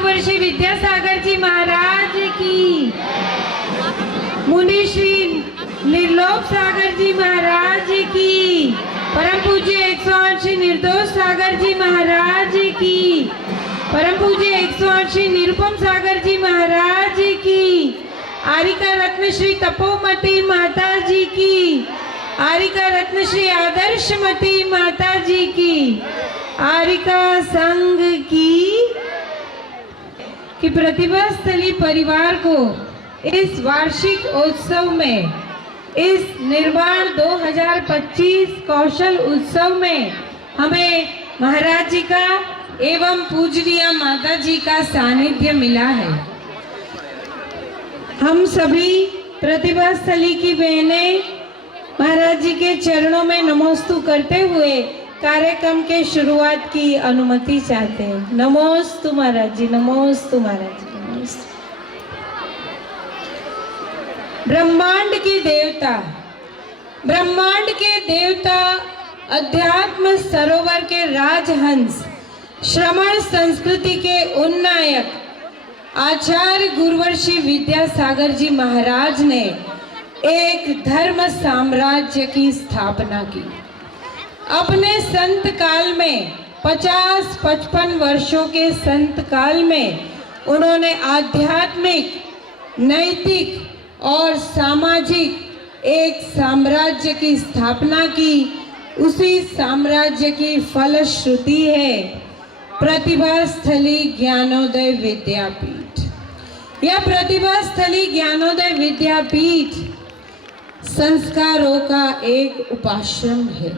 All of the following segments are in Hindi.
गुरुवर्षी विद्यासागर जी महाराज की, मुनिश्री निर्लोक सागर जी महाराज की, परम पूज्य 108 श्री निर्दोष सागर जी महाराज की, परम पूज्य 108 श्री निरुपम सागर जी महाराज की, आरिका रत्न श्री तपोमती माता जी की, आरिका रत्न श्री आदर्शमती माता जी की, आरिका संघ की प्रतिभा स्थली परिवार को इस वार्षिक उत्सव में, इस निर्वाण 2025 कौशल उत्सव में हमें महाराज जी का एवं पूजनीय माता जी का सानिध्य मिला है। हम सभी प्रतिभा स्थली की बहनें महाराज जी के चरणों में नमोस्तु करते हुए कार्यक्रम के शुरुआत की अनुमति चाहते हैं। नमोस्तु महाराज जी, नमोस्तु महाराज जी, नमोस्तु। ब्रह्मांड की देवता, ब्रह्मांड के देवता, अध्यात्म सरोवर के राजहंस, श्रमण संस्कृति के उन्नायक आचार्य गुरुवर्षी विद्यासागर जी महाराज ने एक धर्म साम्राज्य की स्थापना की। अपने संत काल में 50-55 वर्षों के संत काल में उन्होंने आध्यात्मिक, नैतिक और सामाजिक एक साम्राज्य की स्थापना की। उसी साम्राज्य की फलश्रुति है प्रतिभा स्थली ज्ञानोदय विद्यापीठ। यह प्रतिभा स्थली ज्ञानोदय विद्यापीठ संस्कारों का एक उपाश्रम है।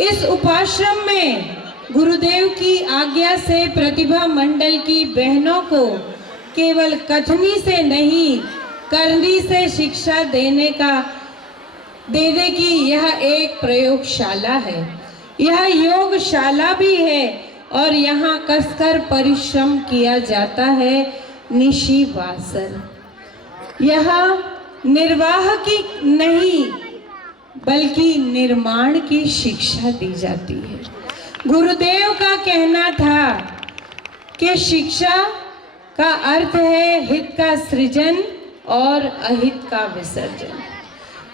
इस उपाश्रम में गुरुदेव की आज्ञा से प्रतिभा मंडल की बहनों को केवल कथनी से नहीं, करनी से शिक्षा देने की यह एक प्रयोगशाला है। यह योगशाला भी है और यहाँ कसकर परिश्रम किया जाता है निशी वासर। यह निर्वाह की नहीं बल्कि निर्माण की शिक्षा दी जाती है। गुरुदेव का कहना था कि शिक्षा का अर्थ है हित का सृजन और अहित का विसर्जन।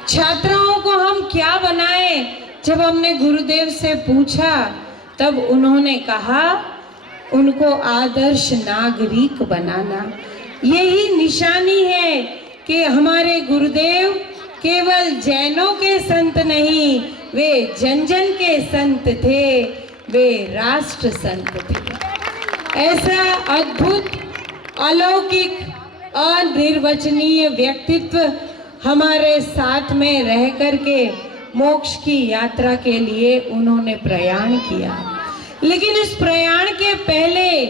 छात्राओं को हम क्या बनाएं? जब हमने गुरुदेव से पूछा तब उन्होंने कहा उनको आदर्श नागरिक बनाना। यही निशानी है कि हमारे गुरुदेव केवल जैनों के संत नहीं, वे जन जन के संत थे, वे राष्ट्र संत थे। ऐसा अद्भुत, अलौकिक, अनिर्वचनीय व्यक्तित्व हमारे साथ में रह करके मोक्ष की यात्रा के लिए उन्होंने प्रयाण किया। लेकिन इस प्रयाण के पहले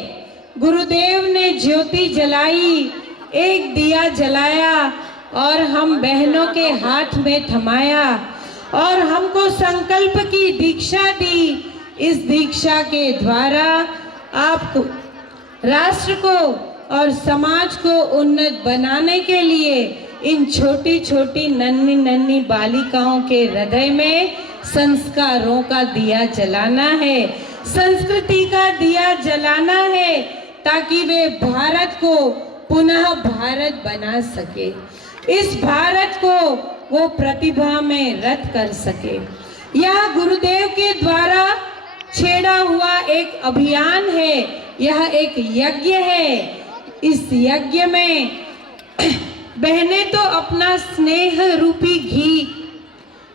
गुरुदेव ने ज्योति जलाई, एक दिया जलाया और हम बहनों के हाथ में थमाया और हमको संकल्प की दीक्षा दी। इस दीक्षा के द्वारा आपको, राष्ट्र को और समाज को उन्नत बनाने के लिए इन छोटी छोटी नन्ही नन्ही बालिकाओं के हृदय में संस्कारों का दिया जलाना है, संस्कृति का दिया जलाना है, ताकि वे भारत को पुनः भारत बना सके, इस भारत को वो प्रतिभा में रत कर सके। यह गुरुदेव के द्वारा छेड़ा हुआ एक अभियान है, यह एक यज्ञ है। इस यज्ञ में बहनें तो अपना स्नेह रूपी घी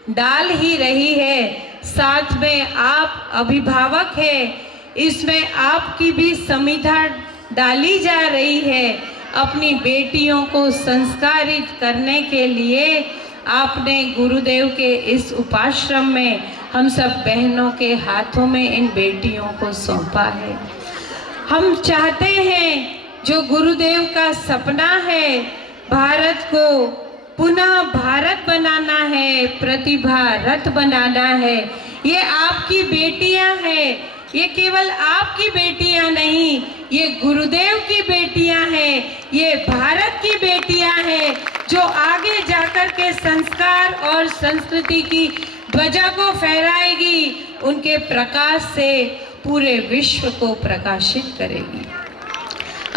डाल ही रही है, साथ में आप अभिभावक हैं, इसमें आपकी भी समिधा डाली जा रही है। अपनी बेटियों को संस्कारित करने के लिए आपने गुरुदेव के इस उपाश्रम में हम सब बहनों के हाथों में इन बेटियों को सौंपा है। हम चाहते हैं जो गुरुदेव का सपना है, भारत को पुनः भारत बनाना है, प्रतिभा रथ बनाना है। ये आपकी बेटियां हैं, ये केवल आपकी बेटियां नहीं, ये गुरुदेव की बेटियां हैं, ये भारत की बेटियां हैं जो आगे जाकर के संस्कार और संस्कृति की ध्वजा को फहराएगी, उनके प्रकाश से पूरे विश्व को प्रकाशित करेगी।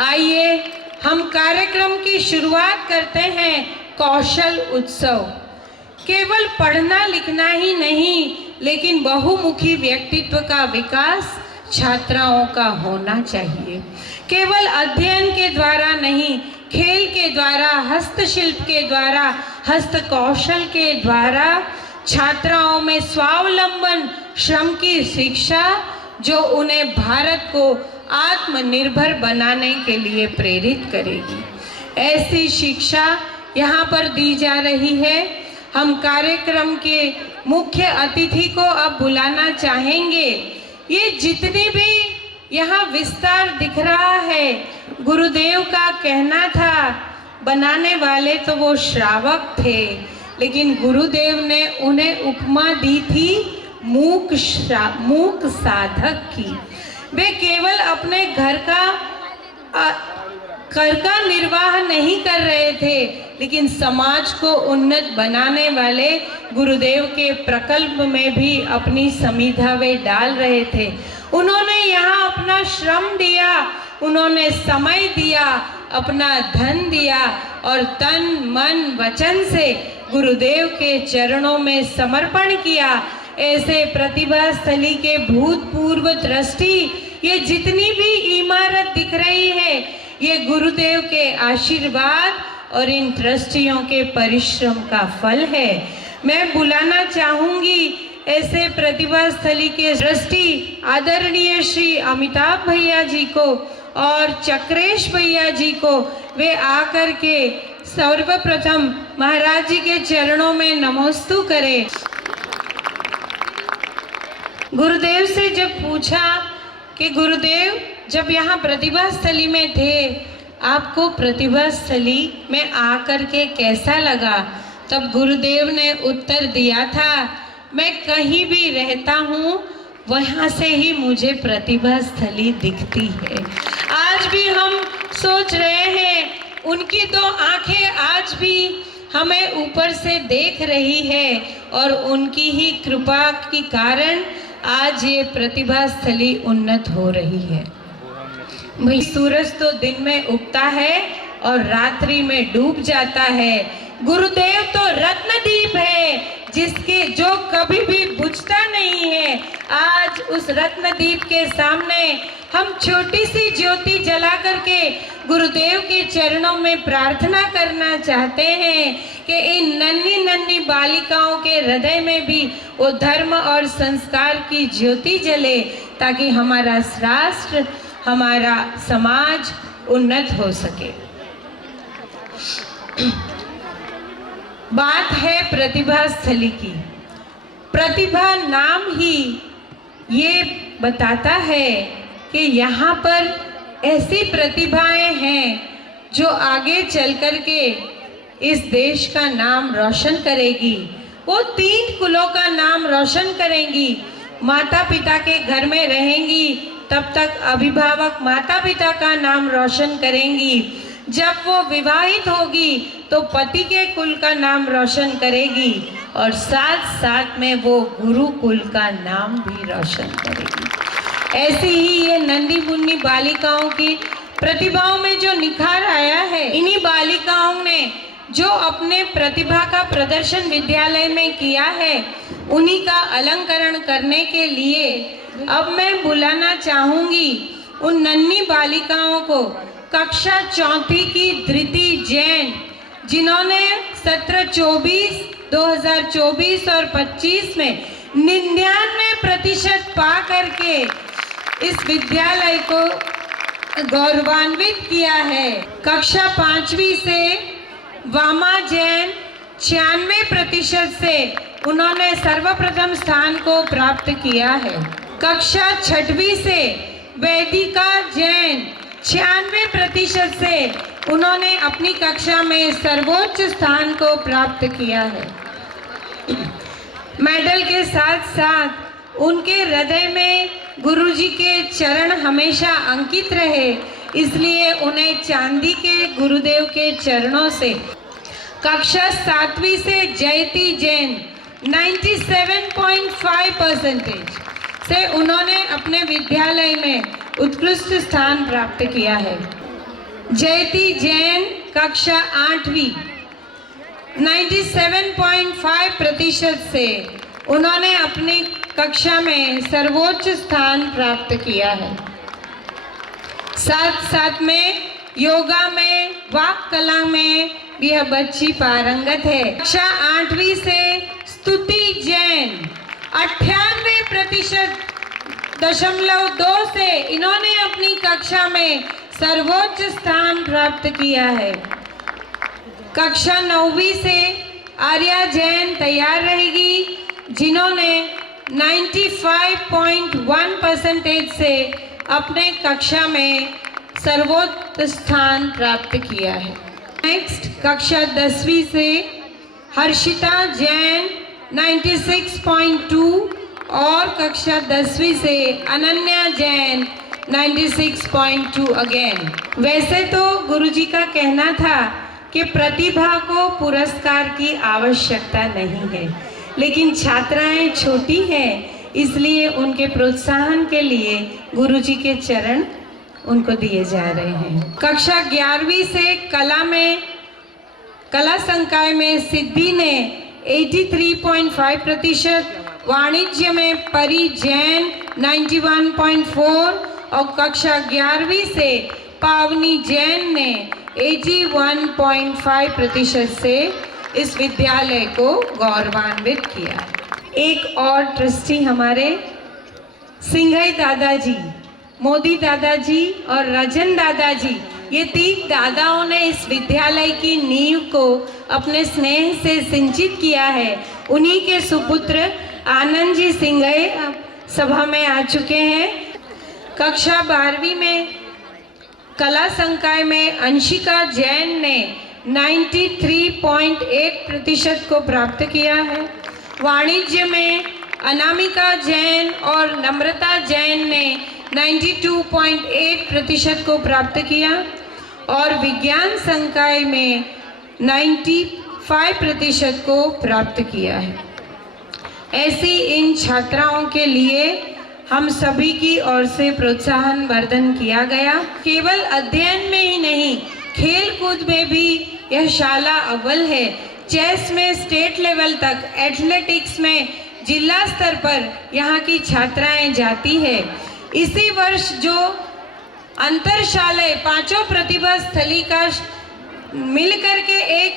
आइए हम कार्यक्रम की शुरुआत करते हैं कौशल उत्सव। केवल पढ़ना लिखना ही नहीं, लेकिन बहुमुखी व्यक्तित्व का विकास छात्राओं का होना चाहिए। केवल अध्ययन के द्वारा नहीं, खेल के द्वारा, हस्तशिल्प के द्वारा, हस्त कौशल के द्वारा छात्राओं में स्वावलंबन श्रम की शिक्षा जो उन्हें भारत को आत्मनिर्भर बनाने के लिए प्रेरित करेगी, ऐसी शिक्षा यहाँ पर दी जा रही है। हम कार्यक्रम के मुख्य अतिथि को अब बुलाना चाहेंगे। ये जितनी भी यहाँ विस्तार दिख रहा है, गुरुदेव का कहना था, बनाने वाले तो वो श्रावक थे, लेकिन गुरुदेव ने उन्हें उपमा दी थी मूक साधक की। वे केवल अपने घर का निर्वाह नहीं कर रहे थे, लेकिन समाज को उन्नत बनाने वाले गुरुदेव के प्रकल्प में भी अपनी समिधा वे डाल रहे थे। उन्होंने यहाँ अपना श्रम दिया, उन्होंने समय दिया, अपना धन दिया और तन मन वचन से गुरुदेव के चरणों में समर्पण किया। ऐसे प्रतिभा स्थली के भूतपूर्व दृष्टि, ये जितनी भी इमारत दिख रही है, ये गुरुदेव के आशीर्वाद और इन ट्रस्टियों के परिश्रम का फल है। मैं बुलाना चाहूंगी ऐसे प्रतिभा स्थली के ट्रस्टी आदरणीय श्री अमिताभ भैया जी को और चक्रेश भैया जी को। वे आकर के सर्वप्रथम महाराज जी के चरणों में नमोस्तु करें। गुरुदेव से जब पूछा कि गुरुदेव, जब यहाँ प्रतिभा स्थली में थे, आपको प्रतिभा स्थली में आकर के कैसा लगा? तब गुरुदेव ने उत्तर दिया था, मैं कहीं भी रहता हूँ, वहाँ से ही मुझे प्रतिभा स्थली दिखती है। आज भी हम सोच रहे हैं, उनकी दो आंखें आज भी हमें ऊपर से देख रही है और उनकी ही कृपा के कारण आज ये प्रतिभा स्थली उन्नत हो रही है। भाई, सूरज तो दिन में उगता है और रात्रि में डूब जाता है। गुरुदेव तो रत्नदीप है, जो कभी भी बुझता नहीं है। आज उस रत्नदीप के सामने हम छोटी सी ज्योति जला करके गुरुदेव के चरणों में प्रार्थना करना चाहते हैं कि इन नन्ही नन्ही बालिकाओं के हृदय में भी वो धर्म और संस्कार की ज्योति जले, ताकि हमारा राष्ट्र, हमारा समाज उन्नत हो सके। बात है प्रतिभा स्थली की। प्रतिभा नाम ही ये बताता है कि यहाँ पर ऐसी प्रतिभाएं हैं जो आगे चल कर के इस देश का नाम रोशन करेगी। वो 3 कुलों का नाम रोशन करेंगी। माता पिता के घर में रहेंगी, तब तक अभिभावक माता पिता का नाम रोशन करेंगी। जब वो विवाहित होगी तो पति के कुल का नाम रोशन करेगी और साथ साथ में वो गुरु कुल का नाम भी रोशन करेगी। ऐसी ही ये नन्ही मुन्नी बालिकाओं की प्रतिभाओं में जो निखार आया है, इन्हीं बालिकाओं ने जो अपने प्रतिभा का प्रदर्शन विद्यालय में किया है, उन्हीं का अलंकरण करने के लिए अब मैं बुलाना चाहूंगी उन नन्ही बालिकाओं को। कक्षा 4वीं की धृति जैन, जिन्होंने सत्र 2024 और 25 में 99% पा करके इस विद्यालय को गौरवान्वित किया है। कक्षा 5वीं से वामा जैन 96% से उन्होंने सर्वप्रथम स्थान को प्राप्त किया है। कक्षा 6वीं से वेदिका जैन 96% से उन्होंने अपनी कक्षा में सर्वोच्च स्थान को प्राप्त किया है। मेडल के साथ साथ उनके हृदय में गुरुजी के चरण हमेशा अंकित रहे, इसलिए उन्हें चांदी के गुरुदेव के चरणों से। कक्षा 7वीं से जयती जैन 97.5% से उन्होंने अपने विद्यालय में उत्कृष्ट स्थान प्राप्त किया है। जयती जैन कक्षा 8वीं 97.5% से उन्होंने अपनी कक्षा में सर्वोच्च स्थान प्राप्त किया है। साथ साथ में योगा में, वाक कला में भी यह बच्ची पारंगत है। कक्षा 8वीं से स्तुति जैन 98.2% से इन्होंने अपनी कक्षा में सर्वोच्च स्थान प्राप्त किया है। कक्षा 9वीं से आर्या जैन तैयार रहेगी, जिन्होंने 95.1% से अपने कक्षा में सर्वोच्च स्थान प्राप्त किया है। नेक्स्ट कक्षा 10वीं से हर्षिता जैन 96.2 और कक्षा 10वीं से अनन्या जैन 96.2 अगेन। वैसे तो गुरुजी का कहना था कि प्रतिभा को पुरस्कार की आवश्यकता नहीं है, लेकिन छात्राएं छोटी हैं, इसलिए उनके प्रोत्साहन के लिए गुरुजी के चरण उनको दिए जा रहे हैं। कक्षा 11वीं से कला संकाय में सिद्धि ने 83.5%, वाणिज्य में परी जैन 91.4 और कक्षा 11वीं से पावनी जैन ने 81.5% से इस विद्यालय को गौरवान्वित किया। एक और ट्रस्टी हमारे सिंघई दादाजी, मोदी दादाजी और रजन दादाजी, ये 3 दादाओं ने इस विद्यालय की नींव को अपने स्नेह से सिंचित किया है। उन्हीं के सुपुत्र आनंद जी सिंघई सभा में आ चुके हैं। कक्षा 12वीं में कला संकाय में अंशिका जैन ने 93.8% को प्राप्त किया है। वाणिज्य में अनामिका जैन और नम्रता जैन ने 92.8% को प्राप्त किया और विज्ञान संकाय में 95% को प्राप्त किया है। ऐसी इन छात्राओं के लिए हम सभी की ओर से प्रोत्साहन वर्धन किया गया। केवल अध्ययन में ही नहीं, खेल कूद में भी यह शाला अव्वल है। चेस में स्टेट लेवल तक, एथलेटिक्स में जिला स्तर पर यहाँ की छात्राएं जाती है। इसी वर्ष जो अंतरशालाय 5 प्रतिभा स्थली का मिलकर के एक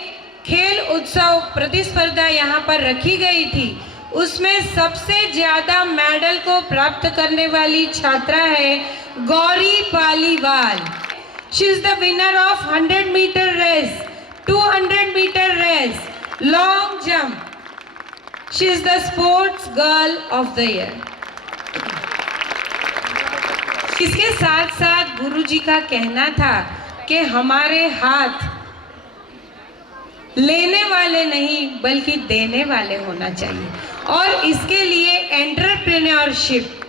खेल उत्सव प्रतिस्पर्धा यहाँ पर रखी गई थी, उसमें सबसे ज्यादा मेडल को प्राप्त करने वाली छात्रा है Gauri Paliwal. She is the winner of 100 metre race, 200 metre race, long jump. She is the sports girl of the year. इसके साथ साथ गुरुजी का कहना था कि हमारे हाथ लेने वाले नहीं बल्कि देने वाले होना चाहिए, और इसके लिए एंटरप्रेन्योरशिप,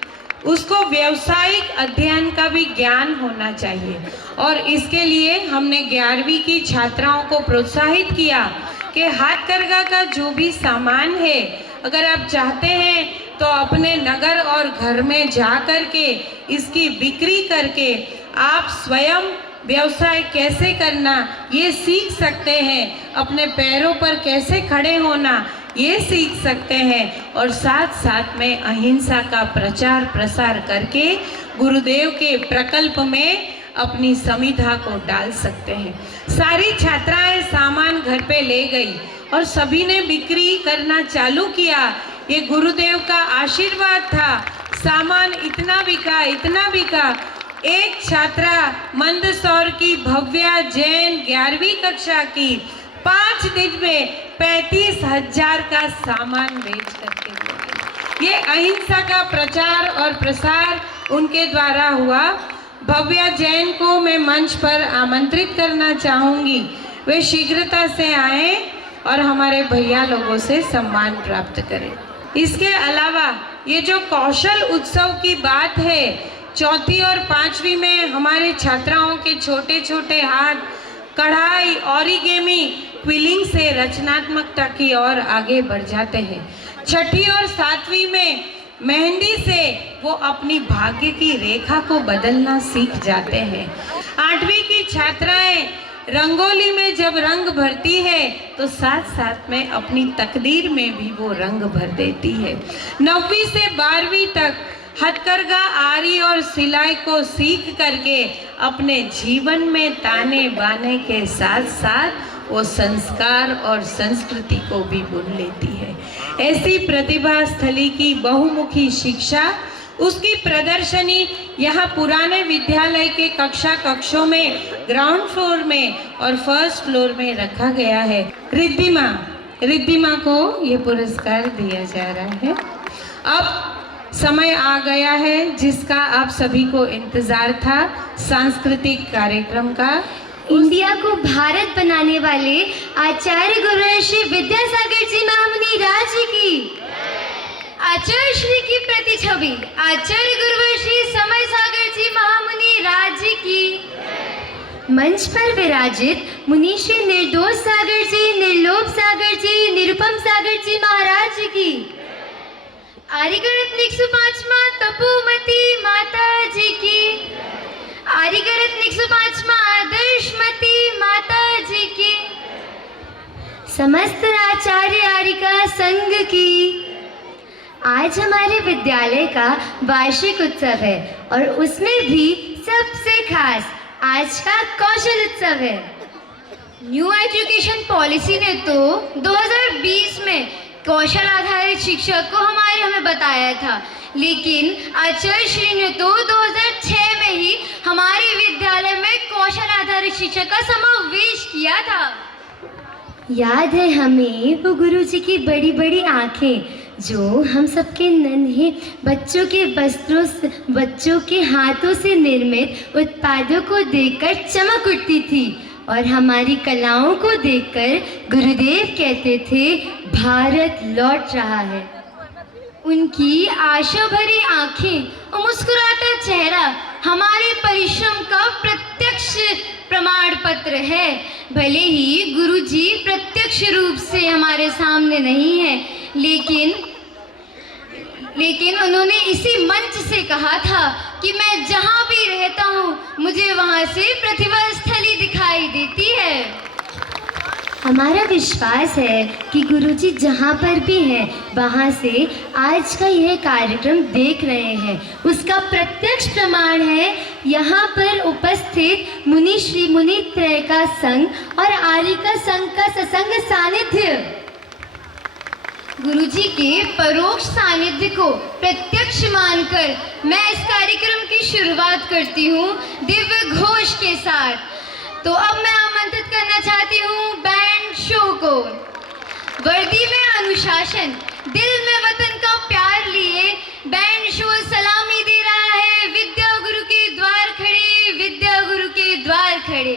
उसको व्यवसायिक अध्ययन का भी ज्ञान होना चाहिए। और इसके लिए हमने 11वीं की छात्राओं को प्रोत्साहित किया कि हाथकरघा का जो भी सामान है, अगर आप चाहते हैं तो अपने नगर और घर में जा कर के इसकी बिक्री करके आप स्वयं व्यवसाय कैसे करना ये सीख सकते हैं, अपने पैरों पर कैसे खड़े होना ये सीख सकते हैं, और साथ साथ में अहिंसा का प्रचार प्रसार करके गुरुदेव के प्रकल्प में अपनी समिधा को डाल सकते हैं। सारी छात्राएं सामान घर पे ले गई और सभी ने बिक्री करना चालू किया। ये गुरुदेव का आशीर्वाद था। सामान इतना बिका। एक छात्रा मंदसौर की भव्या जैन 11वीं कक्षा की 5 दिन में 35,000 का सामान बेच करके हुआ। ये अहिंसा का प्रचार और प्रसार उनके द्वारा हुआ। भव्या जैन को मैं मंच पर आमंत्रित करना चाहूँगी, वे शीघ्रता से आए और हमारे भैया लोगों से सम्मान प्राप्त करें। इसके अलावा ये जो कौशल उत्सव की बात है, 4वीं और 5वीं में हमारे छात्राओं के छोटे छोटे हाथ कढ़ाई, ओरिगेमी, क्विलिंग से रचनात्मकता की ओर आगे बढ़ जाते हैं। 6ठी और 7वीं में मेहंदी से वो अपनी भाग्य की रेखा को बदलना सीख जाते हैं। 8वीं की छात्राएं रंगोली में जब रंग भरती है तो साथ साथ में अपनी तकदीर में भी वो रंग भर देती है। 9वीं से 12वीं तक हथकरघा, आरी और सिलाई को सीख करके अपने जीवन में ताने बाने के साथ साथ वो संस्कार और संस्कृति को भी बुन लेती है। ऐसी प्रतिभा स्थली की बहुमुखी शिक्षा, उसकी प्रदर्शनी यहाँ पुराने विद्यालय के कक्षों में ग्राउंड फ्लोर में और फर्स्ट फ्लोर में रखा गया है। रिद्धिमा को ये पुरस्कार दिया जा रहा है। अब समय आ गया है जिसका आप सभी को इंतजार था, सांस्कृतिक कार्यक्रम का। इंडिया को भारत बनाने वाले आचार्य गुरु श्री विद्यासागर जी महामुनि राज्य की, आचार्य श्री की प्रतिछवि आचार्य गुरु श्री समय सागर जी महामुनि राज्य की, मंच पर विराजित मुनि श्री निर्दोष सागर जी, निर्लोभ सागर जी, निरुपम सागर जी महाराज की, आर्यगणत 105वां तपोमती माता जी की, आर्यगणत 105वां आदर्शमती माता जी की, समस्त आचार्य आर्यिका संघ की। आज हमारे विद्यालय का वार्षिक उत्सव है और उसमें भी सबसे खास आज का कौशल उत्सव है। न्यू एजुकेशन पॉलिसी ने तो 2020 में कौशल आधारित शिक्षा को हमें बताया था, लेकिन आचार्य श्री ने तो 2006 में ही हमारे विद्यालय में कौशल आधारित शिक्षा का समावेश किया था। याद है हमें वो गुरुजी की बड़ी बड़ी आंखें जो हम सबके नन्हे बच्चों के वस्त्रों से, बच्चों के हाथों से निर्मित उत्पादों को देखकर चमक उठती थी और हमारी कलाओं को देखकर गुरुदेव कहते थे भारत लौट रहा है। उनकी आशा भरी आंखें और मुस्कुराता चेहरा हमारे परिश्रम का प्रत्यक्ष प्रमाण पत्र है। भले ही गुरुजी प्रत्यक्ष रूप से हमारे सामने नहीं है, लेकिन उन्होंने इसी मंच से कहा था कि मैं जहाँ भी रहता हूँ मुझे वहाँ से प्रतिभा स्थली दिखाई देती है। हमारा विश्वास है कि गुरुजी जहाँ पर भी हैं वहाँ से आज का यह कार्यक्रम देख रहे हैं, उसका प्रत्यक्ष प्रमाण है यहाँ पर उपस्थित मुनि श्री मुनि त्रय का संघ और आर्यिका संघ का सत्संग सानिध्य। गुरुजी के परोक्ष सानिध्य को प्रत्यक्ष मानकर मैं इस कार्यक्रम की शुरुआत करती हूँ दिव्य घोष के साथ। तो अब मैं आमंत्रित करना चाहती हूँ बैंड शो को। वर्दी में अनुशासन, दिल में वतन का प्यार लिए बैंड शो सलामी दे रहा है विद्या गुरु के द्वार खड़े, विद्या गुरु के द्वार खड़े।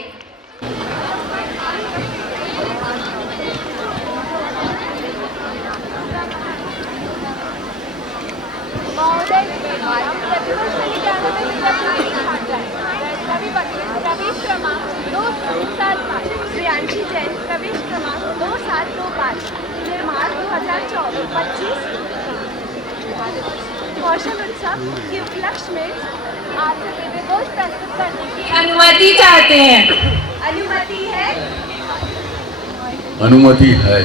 प्रवेश क्रमांक 275, श्रेयांशी जैन प्रवेश क्रमांक 2725, निर्माण 2024-25। कौशल उत्सव के उपलक्ष्य में आप सभी दिवस प्रस्तुत करने की अनुमति चाहते हैं। अनुमति है। अनुमति है।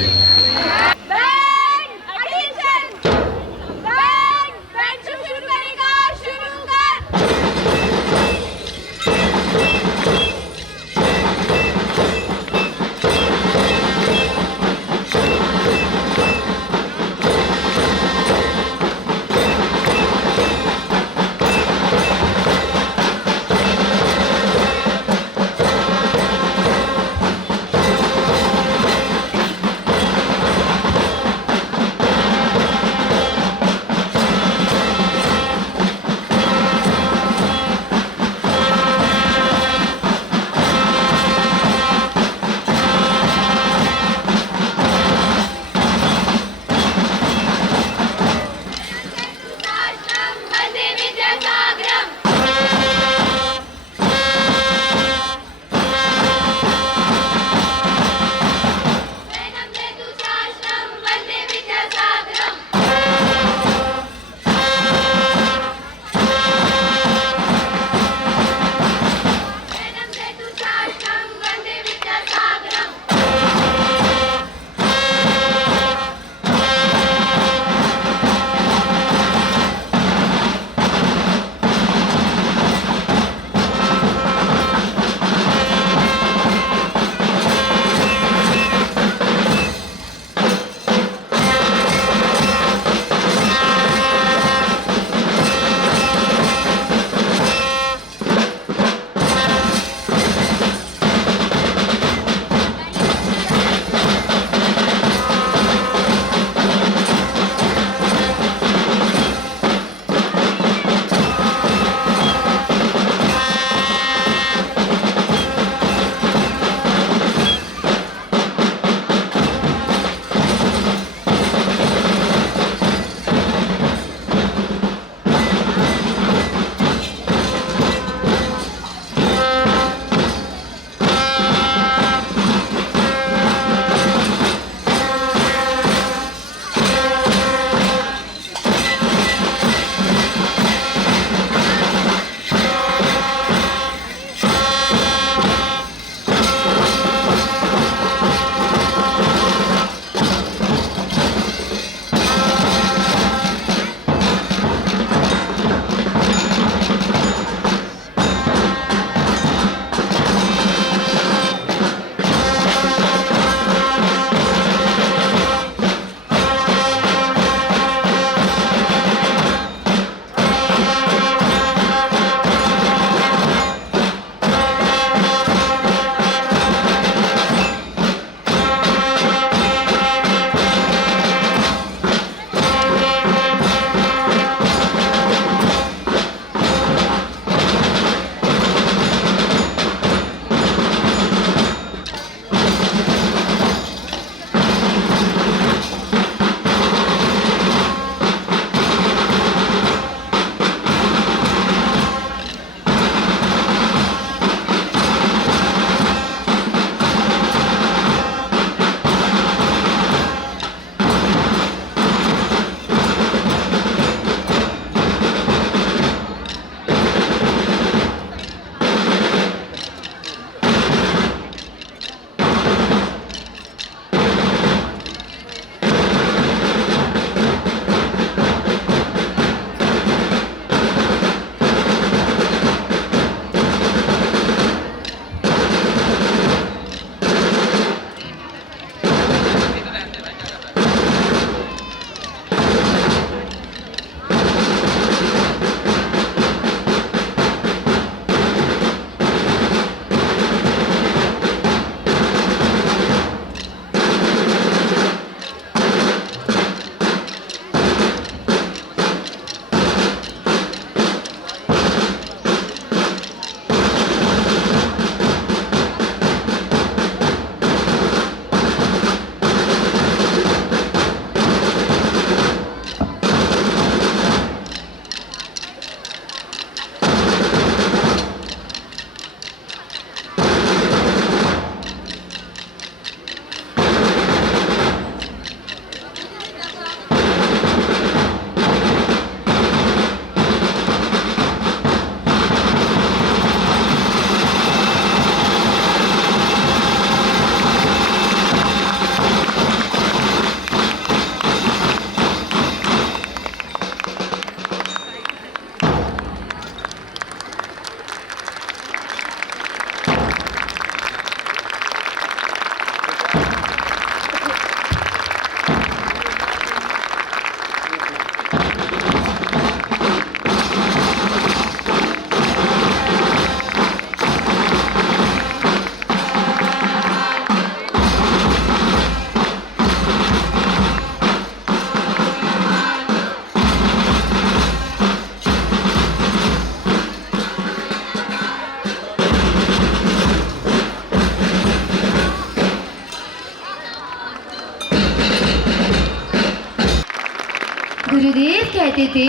कहते थे,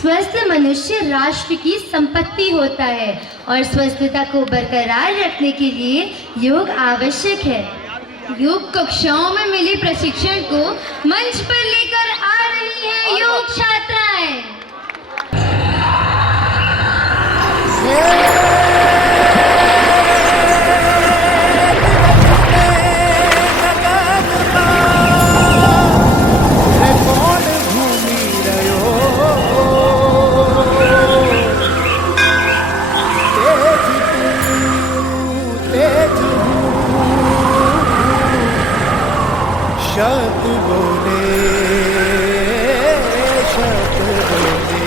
स्वस्थ मनुष्य राष्ट्र की संपत्ति होता है और स्वस्थता को बरकरार रखने के लिए योग आवश्यक है। योग कक्षाओं में मिले प्रशिक्षण को मंच पर लेकर आ रही हैं योग छात्राएं। शब्द बोले शब्द बोले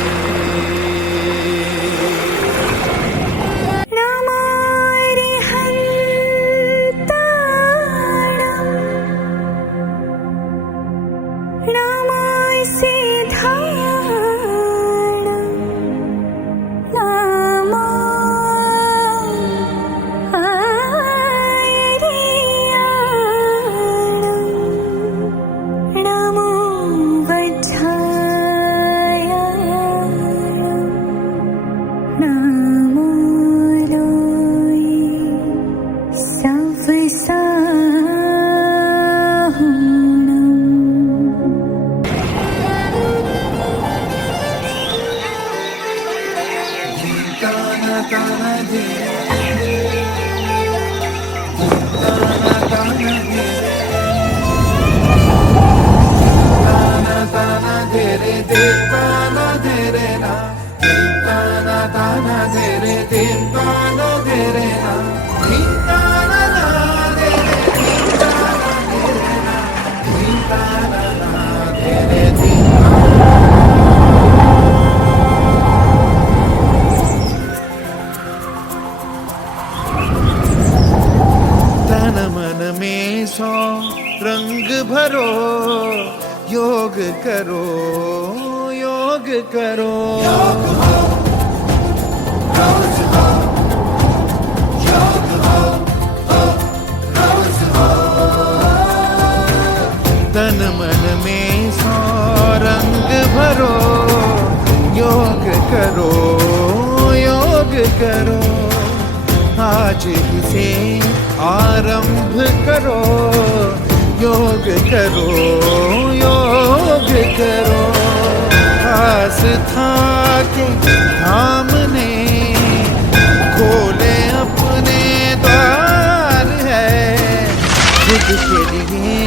रंग भरो, योग करो, योग करो, योग हो, रोज हो, योग हो, रोज हो। तन मन में सो रंग भरो, योग करो, योग करो, आज ही से आरंभ करो, योग करो, योग करो। आस्था के सामने खोले अपने द्वार है, खुद के लिए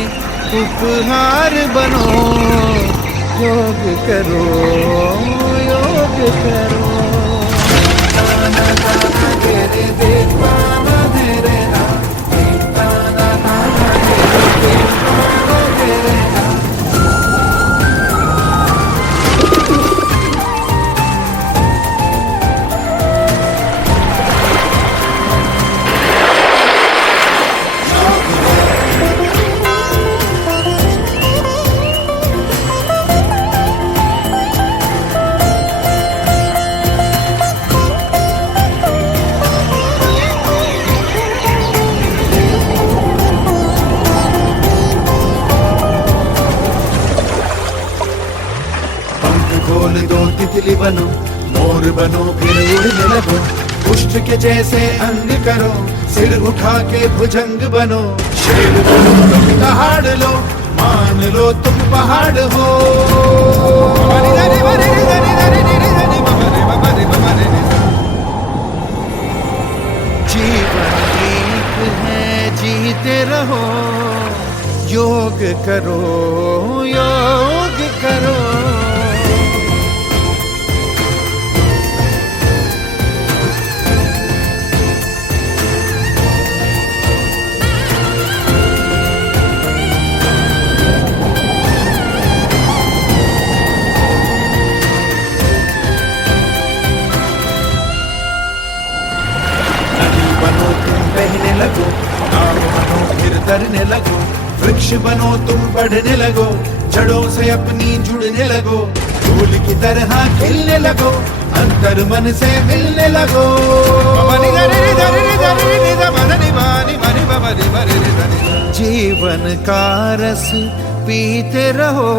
उपहार बनो, योग करो, योग करो। तेरे देवाना तेरे ना तितली बनो, मोर बनो, फिर उड़ने लगो, पुष्ट के जैसे अंग करो, सिर उठा के भुजंग बनो, शेर बनो तुम दहाड़ लो, मान लो तुम पहाड़ हो। जीवन एक है, जीते रहो, योग करो, योग करो। लगो, नाव बनो फिर तरने लगो, वृक्ष बनो तुम बढ़ने लगो, जड़ों से अपनी जुड़ने लगो, फूल की तरह खिलने लगो, अंतर मन से मिलने लगो। जीवन का रस पीते रहो,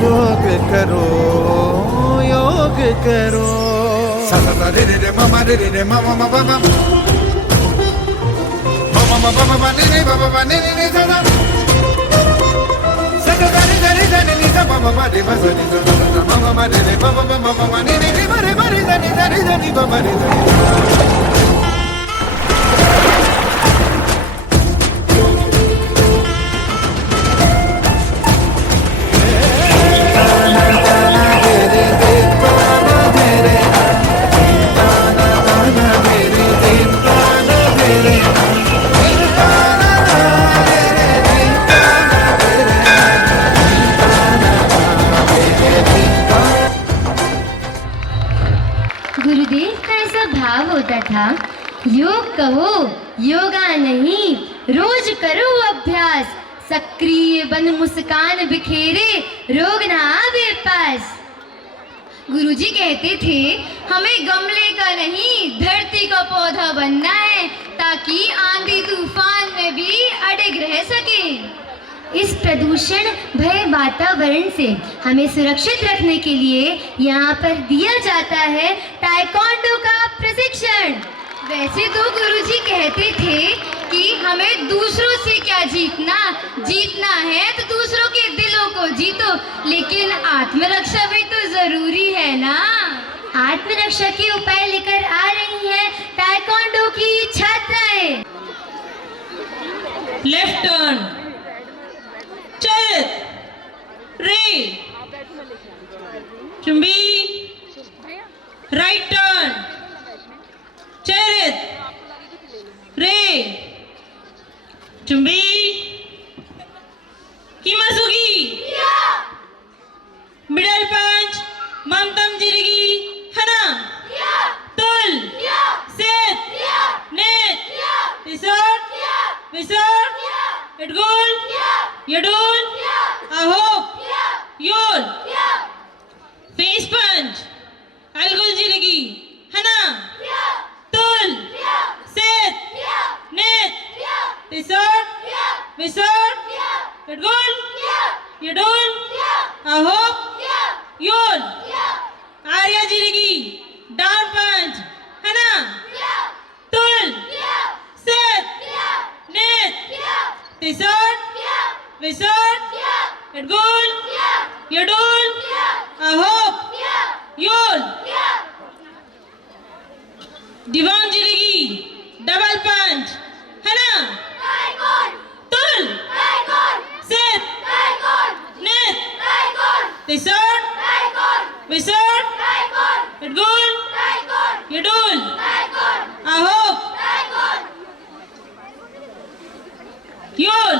योग करो योग करो सा सा सा रे रे रे ममा रे रे रे mama mama mama mama mama mama रे रे ममा ममा रे रे सा सा सा सा रे रे रे रे रे सा ममा ममा रे सा सा सा ममा ममा रे रे ममा ममा ममा रे रे रे रे रे रे रे रे ममा रे रे गुरुदेव का ऐसा भाव होता था, योग कहो योगा नहीं, रोज करो अभ्यास, सक्रिय बन मुस्कान बिखेरे, रोग ना आवे पास। गुरुजी कहते थे हमें गमले का नहीं धरती का पौधा बनना है, ताकि आंधी तूफान में भी अडिग रह सके। इस प्रदूषण भय वातावरण से हमें सुरक्षित रखने के लिए यहाँ पर दिया जाता है ताइक्वांडो का प्रशिक्षण। वैसे तो गुरुजी कहते थे कि हमें दूसरों से क्या जीतना, जीतना है तो दूसरों के दिलों को जीतो, लेकिन आत्मरक्षा भी तो जरूरी है ना। आत्मरक्षा के उपाय लेकर आ रही हैं ताइक्वांडो की छात्राएं। लेफ्ट टर्न, चल रे, चुंबी, राइट टर्न, चरित रे, चुंबी, किमसुगी, मिडल पंच, ममतम जिरगी, हना, तुल, सेत, नेत, विसर्ट, विसर्ट, इटगुल, यडुल, आहोप, योल, फेस पंच, अलगुल जिरगी, हना, तुल, सेत, नेत, विसर्ट, विसर्ट, इटगुल, यडुल, आहोप, योल, आर्या जिरगी, डाउन पंच, हना, तुल, सेत, नेत, विसर्ट, विसर्ट, इटगुल, यडुल, आहोप, योल, दिवांग जिरगी, डबल पंच, हना, तुल, सेत, नेत, विसर्ट, विसर्ट, इटगुल, यडुल, आहोप, योल,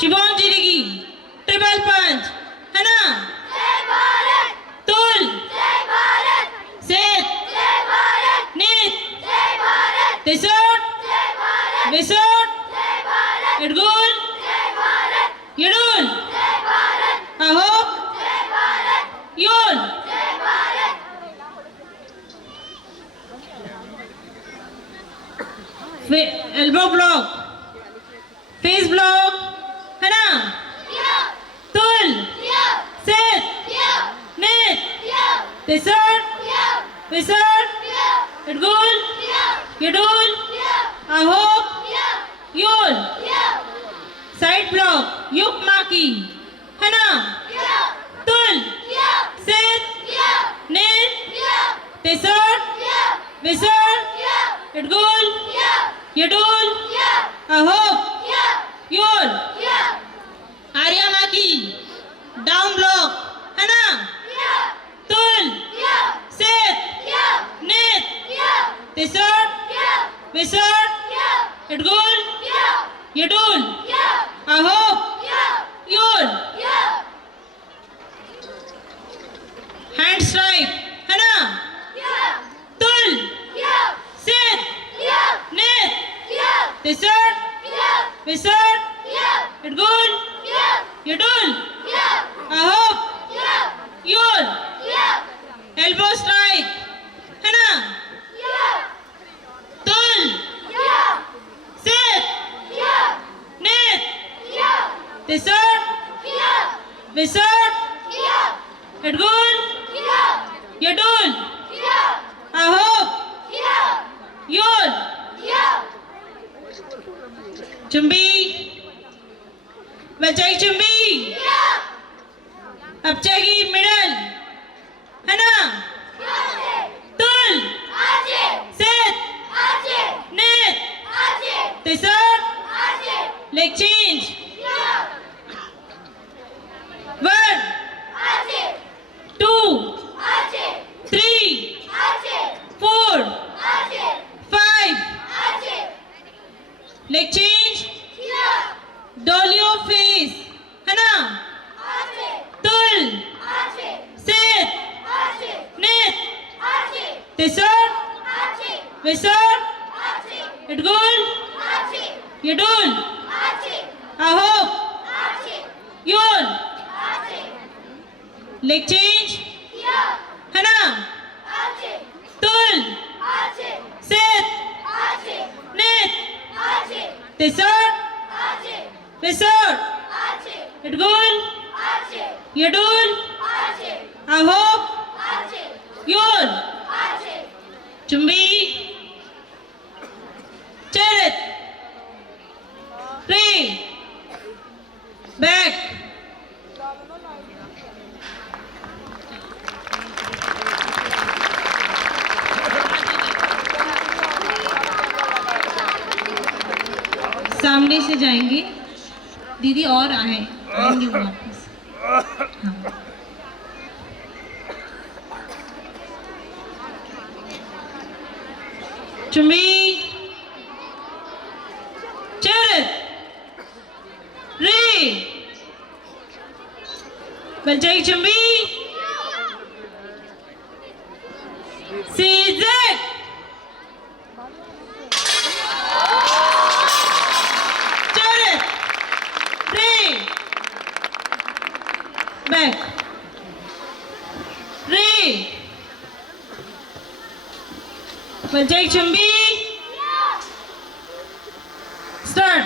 शिवोंग जिरगी, ट्रिपल पंच, हना, तुल, सेत, नेत, विसर्ट, विसर्ट, इटगुल, यडुल, आहोप, योल। एल्बो ब्लॉक, फेस ब्लॉक, है ना, तुल, सेत, नेत, विसर्ट, विसर्ट, इटगुल, यडुल, आहोप, योल। साइड ब्लॉक, युग माकी, है ना, तुल, सेत, नेत, विसर्ट, विसर्ट, इटगुल, यडुल, आहोप, योल। आर्या माकी, डाउन ब्लॉक, है ना, तुल, सेत, नेत, विसर्ट, विसर्ट, इटगुल, यडुल, आहोप, योल। हैंड स्ट्राइक, है ना, तुल, सेत, नेत, विसर्ट, विसर्ट, इटगुल, यडुल, आहोप, योल। एल्बो स्ट्राइक, है ना, तुल, सेत, नेत, Wizard. Edgul. Yadul. Ahok. Yod. Chumbi. Bajai Chumbi. Abchagi middle. Hana. Tul. Set. Net. Tisar. Leg change. One. Two. Three. Four. Five. Leg change. Dolio face. Hana. Tul. Set. Net. Tisar. Wizard. Edgul. Yadul. Ahok. Yol. Leg change. Hana. Tul. Set. Net. Tisar. Wizard. Edgul. Yadul. Ahok. Yol. Chumbi. Charit. Ray. Back. सामने से जाएंगे दीदी और आएंगे वो वापस। हाँ। चुम्बी चरत रे बलचाई चुम्बी सीजक चरत रे बैक रे बलचाई चुम्बी start.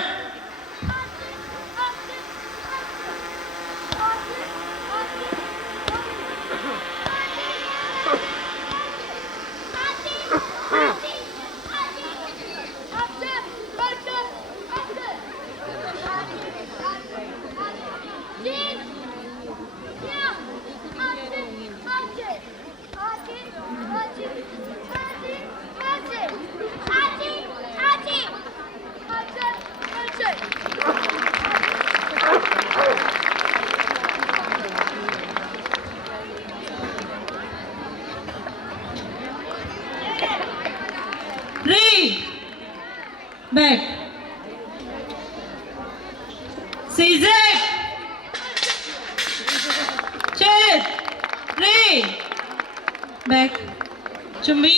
Back. Zigzag. Charit. Ray. Back. Chumbi.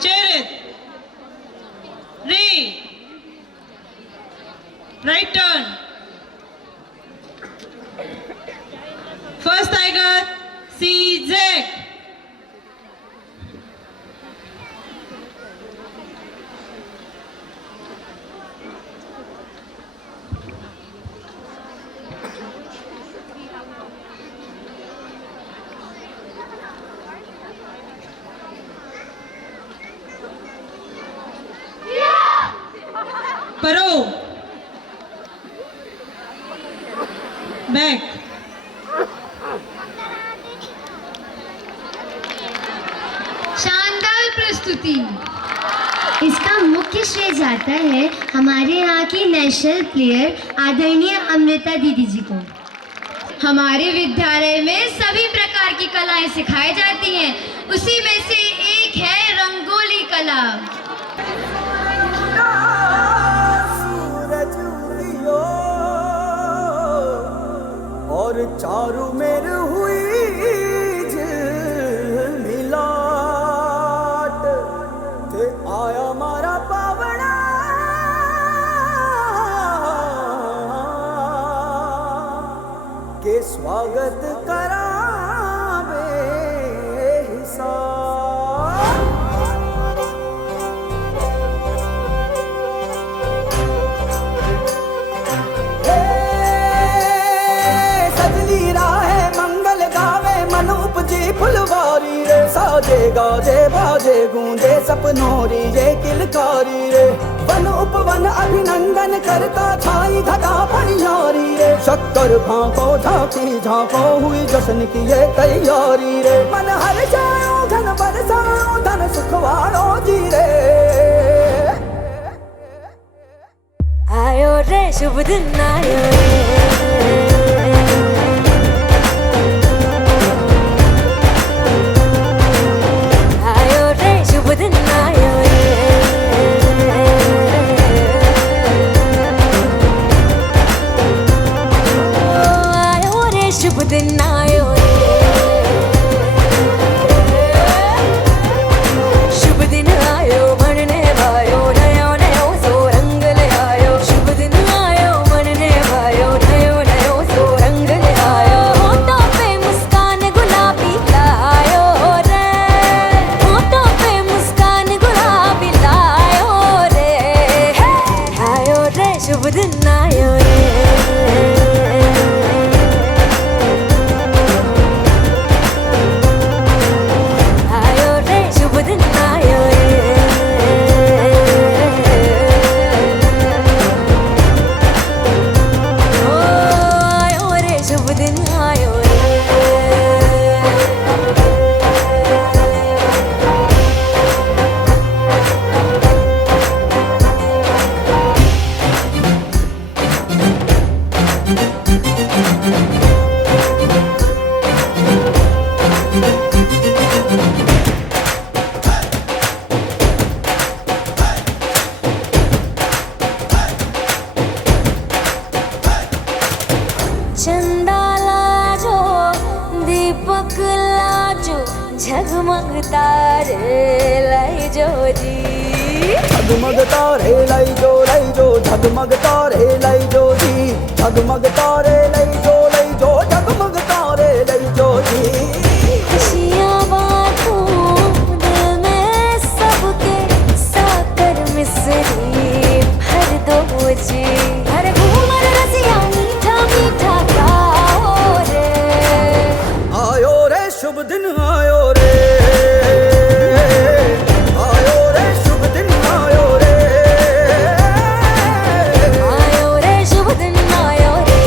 Charit. Ray. Right turn. First tiger. Zigzag. Paro. Back. शानदार प्रस्तुति। इसका मुख्य श्रेय जाता है हमारे यहाँ की नेशनल प्लेयर आदरणीय अमृता दीदी जी को। हमारे विद्यालय में सभी प्रकार की कलाएं सिखाई जाती हैं, उसी में से एक है रंगोली कला। सूरज उदियो और चारों मेर हुई मिलाट ते आया मारा पावना के स्वागत करा बाजे गाजे बाजे गूंजे सपनों री ये किलकारी रे। वन उपवन अभिनंदन करता छाई घटा परियारी रे। शक्कर भांको झांकी झांको हुई जश्न की ये तैयारी रे। मन हर जाओ धन बरसाओ धन सुखवारो जी रे। आयो रे शुभ दिन आयो रे। आयो रे शुभ दिन आयो रे। आयो रे शुभ दिन आयो रे। शुभ दिन आयो बनने भायो नयो नयो सो रंग ले आयो। शुभ दिन आयो बनने भायो नयो नयो सो रंग ले आयो। होठों पे मुस्कान गुलाबी लायो रे। होठों पे मुस्कान गुलाबी लायो रे। आयो रे शुभ दिन आयो रे। आयो रे शुभ दिन आयो रे। ओ आयो रे शुभ दिन आयो रे। चंदा लाजो दीपक लाजो झगमग तारे लाई जो जी। झगमग तारे लाई जो झगमग तारे लाई जो जी। झगमग तारे लाई जो झगमग तारे लाई जो जी। खुशियाँ बांटूं दिल में सबके साकर मिसरी भर दो जी। हर घूमर रसिया मीठा मीठा गाओ रे। आयो रे शुभ दिन आयो रे। आयो रे शुभ दिन आयो रे। आयो रे शुभ दिन आयो रे।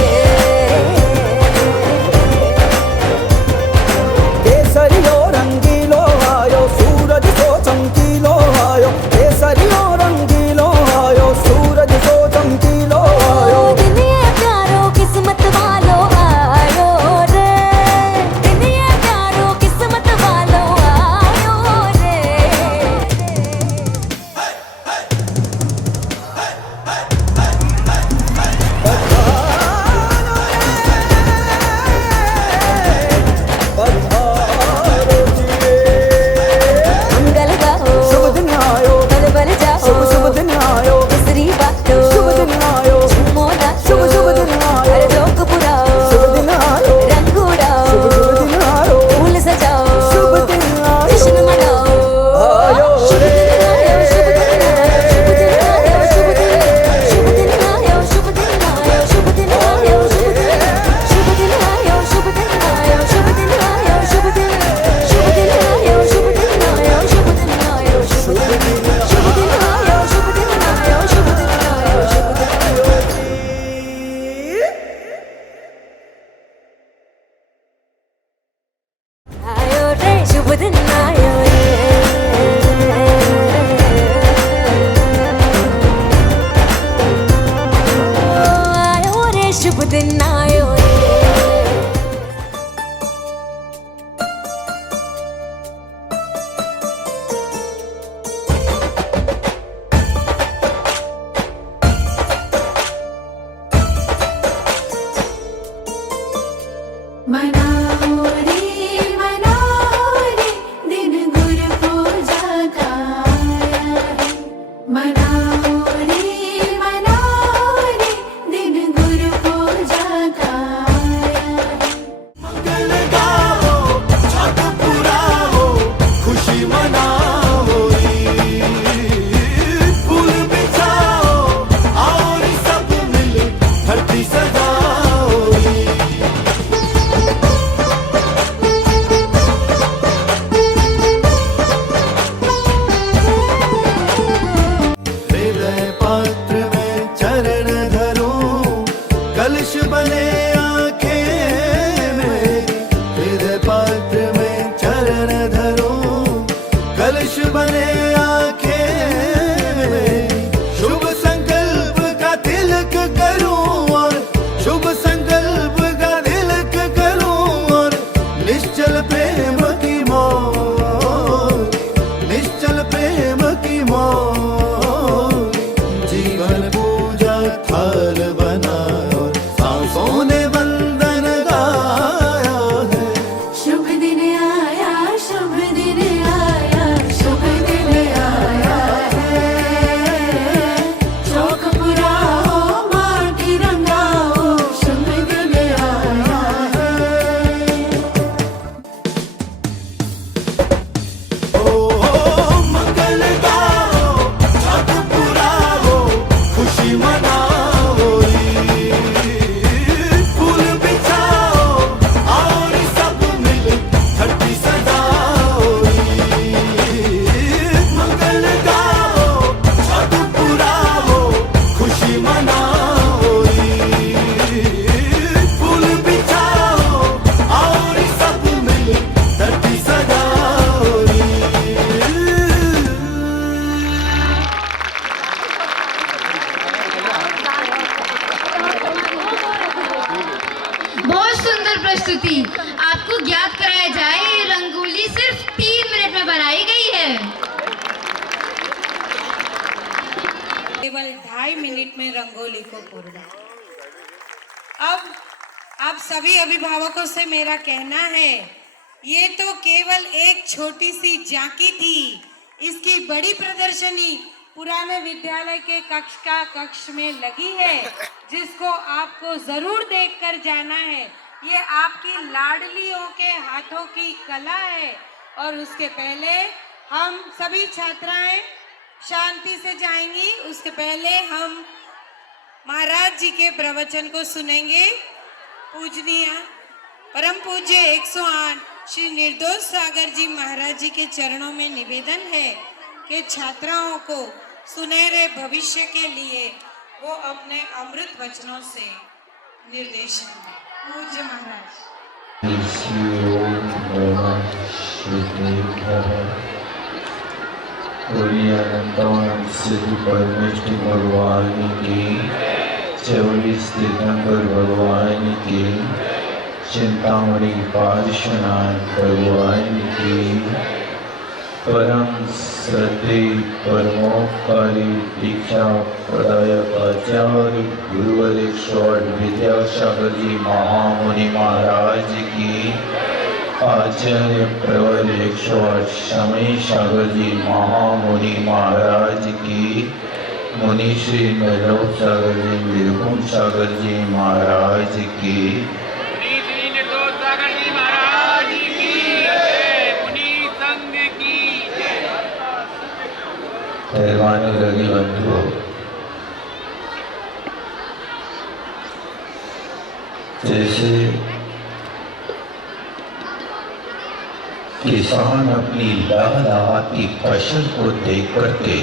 केसरियो रंगीलो आयो सूरज सो चमकीलो आयो। केसरियो रंगीलो आयो सूरज सो चमकीलो आयो। दिन ये प्यारो किस्मत वालो आयो रे। दिन ये प्यारो किस्मत वालो आयो रे। पधारो जी। मंगल गाओ शुभ दिन आयो। बल बल जाओ शुभ शुभ दिन आयो। मिसरी बाटो शुभ दिन आयो। झूमो नाचो शुभ शुभ दिन आयो। हर जोक पुराओ शुभ दिन आयो। रंग उड़ाओ शुभ शुभ दिन आयो। फूल सजाओ शुभ दिन आयो। जश्न मनाओ। आयो शुभ रे। दिन आयो शुभ दिन आयो शुभ दिन आयो शुभ दिन आयो शुभ दिन आयो शुभ दिन आयो शुभ दिन आयो शुभ दिन आयो शुभ दिन आयो शुभ दिन आयो शुभ दिन आयो शुभ दिन आयो शुभ दिन आयो शुभ दिन आयो शुभ दिन आयो शुभ दिन आयो शुभ दिन आयो रे शुभ दिन आयो रे। आयो रे शुभ दिन आयो रे। मनाओ रे दिन गुरु पूजा का आया है। मनाओ रे दिन गुरु पूजा का आया है। मंगल गाओ छठ पुराओ खुशी मनाओ फूल बिछाओ और सब मिल धरती सजाओ। संस्कृति। आपको ज्ञात कराया जाए, ये रंगोली सिर्फ 3 मिनट में बनाई गई है। केवल 2.5 मिनट में रंगोली को पूर्ण। अब आप सभी अभिभावकों से मेरा कहना है, ये तो केवल एक छोटी सी झांकी थी। इसकी बड़ी प्रदर्शनी पुराने विद्यालय के कक्ष में लगी है, जिसको आपको जरूर देखकर जाना है। ये आपकी लाडलियों के हाथों की कला है। और उसके पहले हम सभी छात्राएं शांति से जाएंगी। उसके पहले हम महाराज जी के प्रवचन को सुनेंगे। पूजनीय परम पूज्य 108 श्री निर्दोष सागर जी महाराज जी के चरणों में निवेदन है कि छात्राओं को सुनहरे भविष्य के लिए वो अपने अमृत वचनों से निर्देशन दें। पूज्य महाराज। सिद्ध परमेश्वर भगवान की 24 दिगंबर भगवान की चिंतामणि पार्श्वनाथ भगवान की परम श्रद्धे परमोपकारी दीक्षा प्रदायक आचार्य गुरुवर 108 विद्यासागर जी महामुनि महाराज की, आचार्य प्रवर 108 समय सागर जी महामुनि महाराज की, मुनि श्री निर्लोक सागर जी वीरभूम सागर जी महाराज की, लगी बंधुओं, जैसे किसान अपनी लहलहाती फसल को देख करके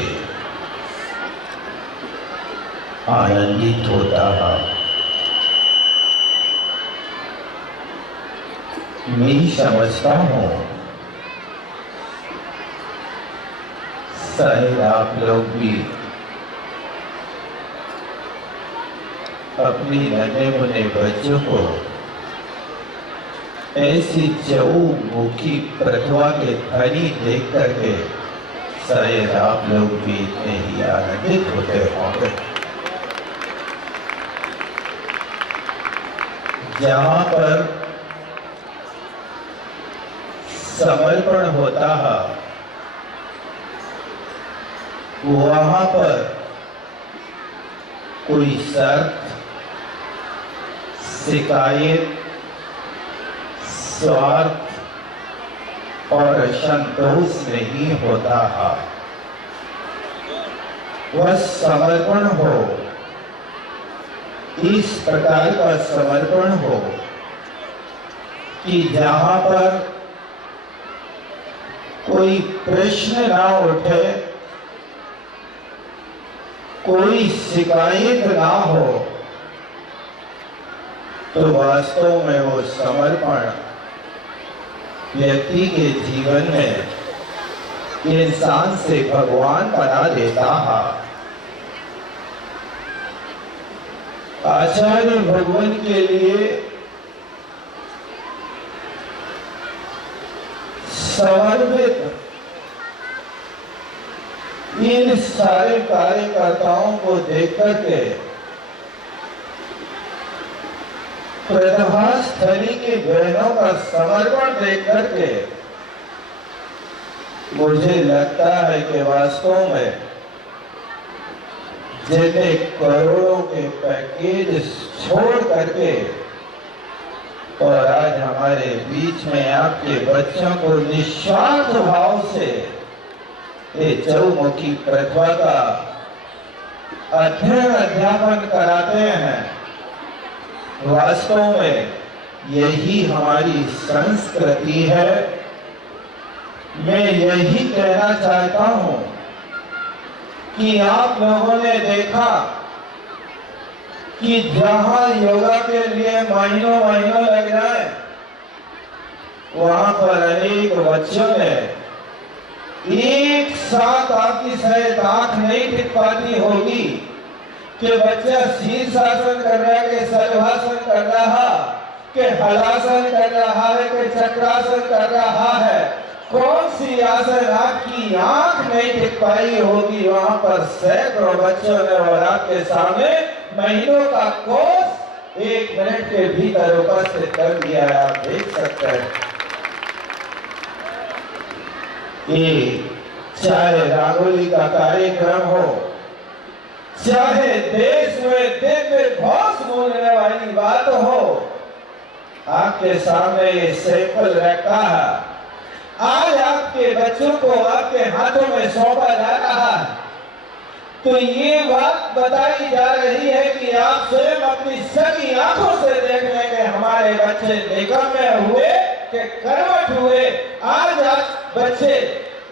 आनंदित होता है, मैं समझता हूँ शायद आप लोग भी अपनी नन्हे मुन्ने बच्चों को ऐसी चहुमुखी प्रतिभा के धनी देख करके शायद आप लोग भी इतने ही आनंदित होते होंगे। जहाँ पर समर्पण होता है, वहाँ पर कोई शर्त, शिकायत, स्वार्थ और संतोष नहीं होता है। वह समर्पण हो, इस प्रकार का समर्पण हो कि जहाँ पर कोई प्रश्न ना उठे, कोई शिकायत ना हो, तो वास्तव में वो समर्पण व्यक्ति के जीवन में इंसान से भगवान बना देता है। आचार्य भगवान के लिए समर्पित इन सारे कार्यकर्ताओं को देख करके, प्रतिभास्थली की बहनों का समर्पण देख करके मुझे लगता है कि वास्तव में जिन्हें करोड़ों के पैकेज छोड़ करके और आज हमारे बीच में आपके बच्चों को निस्वार्थ भाव से ये चहुमुखी प्रतिभा का अध्ययन अध्यापन कराते हैं, वास्तव में यही हमारी संस्कृति है। मैं यही कहना चाहता हूं कि आप लोगों ने देखा कि जहां योगा के लिए महीनों महीनों लग जाए, वहां पर अनेक बच्चों ने एक साथ आपकी शायद आंख नहीं टिक पाती होगी कि बच्चा शीर्षासन कर रहा है कि सर्वासन कर रहा, कि हलासन कर रहा है कि चक्रासन कर रहा है, कौन सी आसन आपकी आंख नहीं टिक पाई होगी, वहां पर सैकड़ों बच्चों ने और आपके सामने महीनों का कोर्स 1 मिनट के भीतर उपस्थित कर दिया है। आप देख सकते हैं, ये चाहे रंगोली का कार्यक्रम हो, चाहे देश में दिव्य घोष बोलने वाली बात हो, आपके सामने ये सैंपल रखा है। आज आपके बच्चों को आपके हाथों में सौंपा जा रहा है, तो ये बात बताई जा रही है कि आप स्वयं अपनी सगी आंखों से देख लें कि हमारे बच्चे निकम्मे हुए कि करवट हुए। आज बच्चे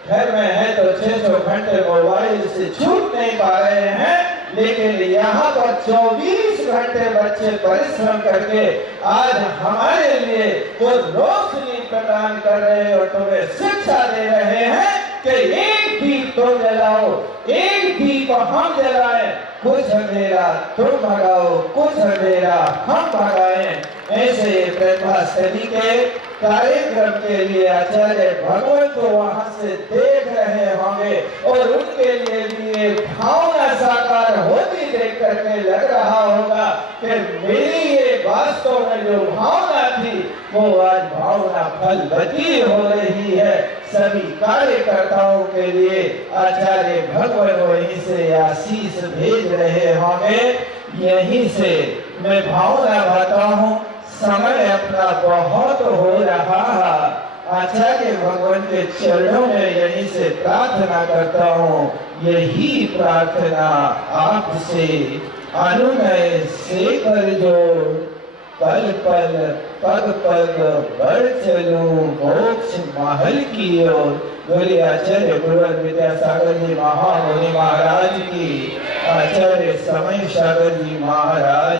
घर में है तो 600 घंटे मोबाइल से छूट नहीं पा रहे हैं, लेकिन यहाँ पर 24 घंटे बच्चे परिश्रम करके आज हमारे लिए वो रोशनी प्रदान कर रहे हैं और तुम्हें शिक्षा दे रहे हैं कि एक दीप तुम जलाओ, एक दीप हम जलाएं, कुछ अंधेरा तुम भगाओ, कुछ अंधेरा हम भगाएं। ऐसे प्रतिभास्थली के कार्यक्रम के लिए आचार्य भगवत तो वहां से देख रहे होंगे और उनके लिए भी एक भावना साकार होती देख करके लग रहा होगा कि मेरी ये वास्तव में जो भावना थी वो आज भावना फलवती हो रही है। सभी कार्यकर्ताओं के लिए आचार्य भगवान वहीं से आशीष भेज रहे होंगे। यहीं से मैं भावना भरता हूँ, समय अपना बहुत हो रहा है, आचार्य भगवान के चरणों में यहीं से प्रार्थना करता हूँ। यही प्रार्थना आपसे अनुनय से कर जो पल पल पग पग बढ़ चलूं मोक्ष महल की ओर। बोले आचार्य गुरुवर विद्यासागर जी महामुनि महाराज की, आचार्य समय सागर जी महाराज।